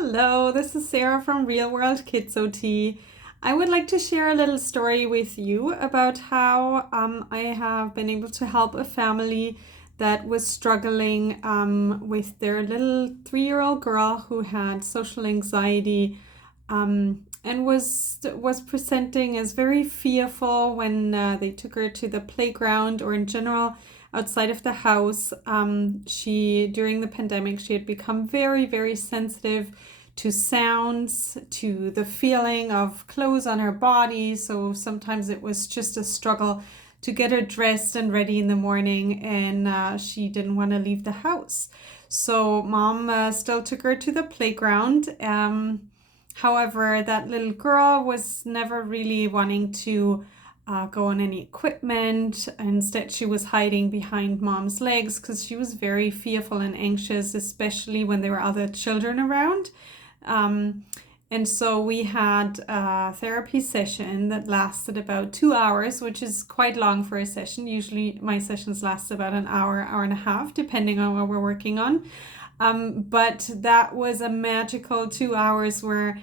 Hello, this is Sarah from Real World Kids OT. I would like to share a little story with you about how I have been able to help a family that was struggling with their little 3-year-old girl who had social anxiety and was presenting as very fearful when they took her to the playground or in general outside of the house. During the pandemic, she had become very, very sensitive to sounds, to the feeling of clothes on her body. So sometimes it was just a struggle to get her dressed and ready in the morning, and she didn't want to leave the house. So mom still took her to the playground. However, that little girl was never really wanting to go on any equipment. Instead, she was hiding behind mom's legs because she was very fearful and anxious, especially when there were other children around. And so we had a therapy session that lasted about 2 hours, which is quite long for a session. Usually my sessions last about an hour, hour and a half, depending on what we're working on. But that was a magical 2 hours where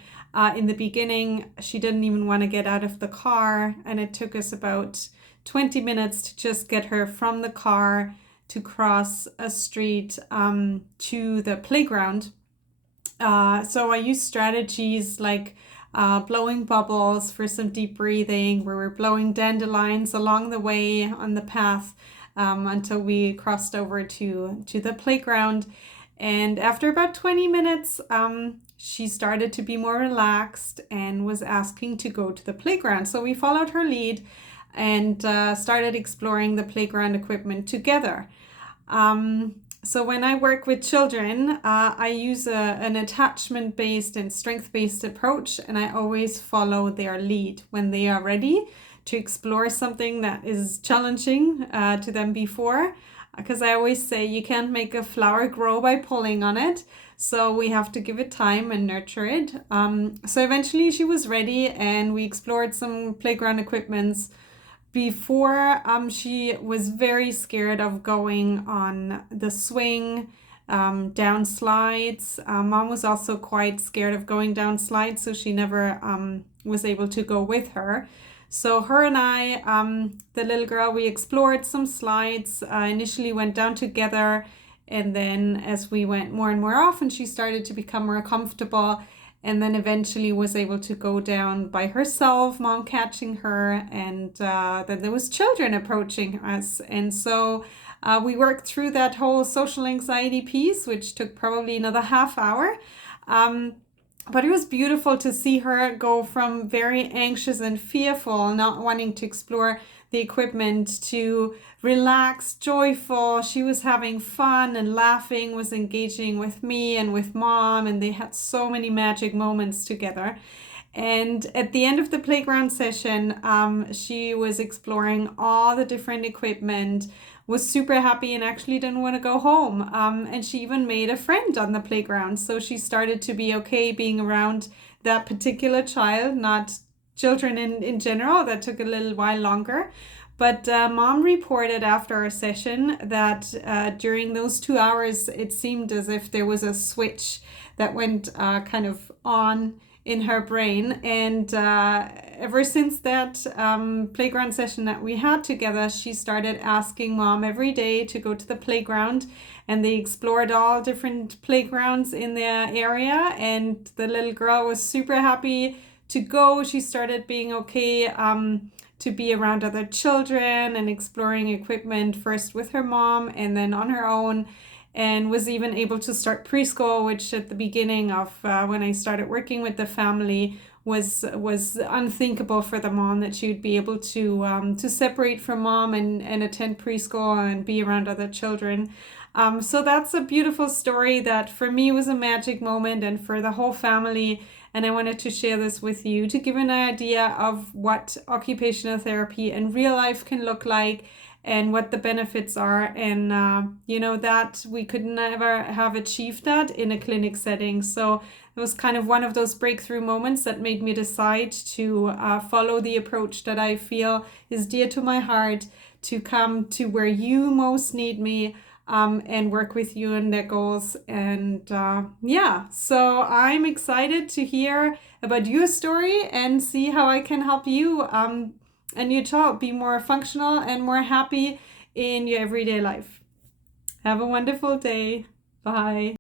in the beginning, she didn't even want to get out of the car, and it took us about 20 minutes to just get her from the car to cross a street to the playground. So I used strategies like blowing bubbles for some deep breathing, where we're blowing dandelions along the way on the path until we crossed over to the playground. And after about 20 minutes, she started to be more relaxed and was asking to go to the playground. So we followed her lead and started exploring the playground equipment together. So when I work with children, I use an attachment-based and strength-based approach, and I always follow their lead when they are ready to explore something that is challenging to them before. Because I always say you can't make a flower grow by pulling on it. So we have to give it time and nurture it. So eventually she was ready and we explored some playground equipments. Before, she was very scared of going on the swing, down slides. Mom was also quite scared of going down slides, so she never was able to go with her. So her and I, the little girl, we explored some slides, initially went down together, and then as we went more and more often, she started to become more comfortable, and then eventually was able to go down by herself, mom catching her, and then there was children approaching us. And so we worked through that whole social anxiety piece, which took probably another half hour. But it was beautiful to see her go from very anxious and fearful, not wanting to explore the equipment, to relaxed, joyful. She was having fun and laughing, was engaging with me and with mom, and they had so many magic moments together. And at the end of the playground session, she was exploring all the different equipment, was super happy and actually didn't want to go home. And she even made a friend on the playground. So she started to be okay being around that particular child, not children in general. That took a little while longer. But mom reported after our session that during those 2 hours, it seemed as if there was a switch that went kind of on in her brain. And ever since that playground session that we had together, she started asking mom every day to go to the playground, and they explored all different playgrounds in their area, and the little girl was super happy to go. She started being okay to be around other children and exploring equipment, first with her mom and then on her own, and was even able to start preschool, which at the beginning of when I started working with the family was unthinkable for the mom, that she would be able to separate from mom and attend preschool and be around other children. So that's a beautiful story that for me was a magic moment, and for the whole family. And I wanted to share this with you to give an idea of what occupational therapy in real life can look like, and what the benefits are. And, that we could never have achieved that in a clinic setting. So it was kind of one of those breakthrough moments that made me decide to follow the approach that I feel is dear to my heart, to come to where you most need me, and work with you on their goals. And yeah, so I'm excited to hear about your story and see how I can help you and your child be more functional and more happy in your everyday life. Have a wonderful day. Bye.